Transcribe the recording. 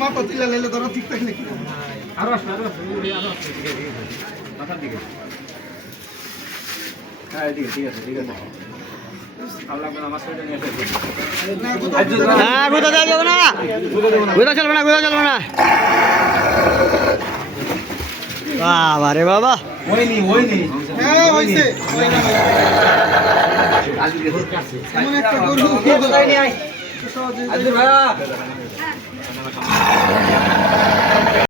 মাথা তিলা লাইলে ধরো ঠিক থাকলে কি আরো মাথার দিকে হ্যাঁ ঠিক আছে ঠিক আছে বাবা রে বাবা ভাইয়া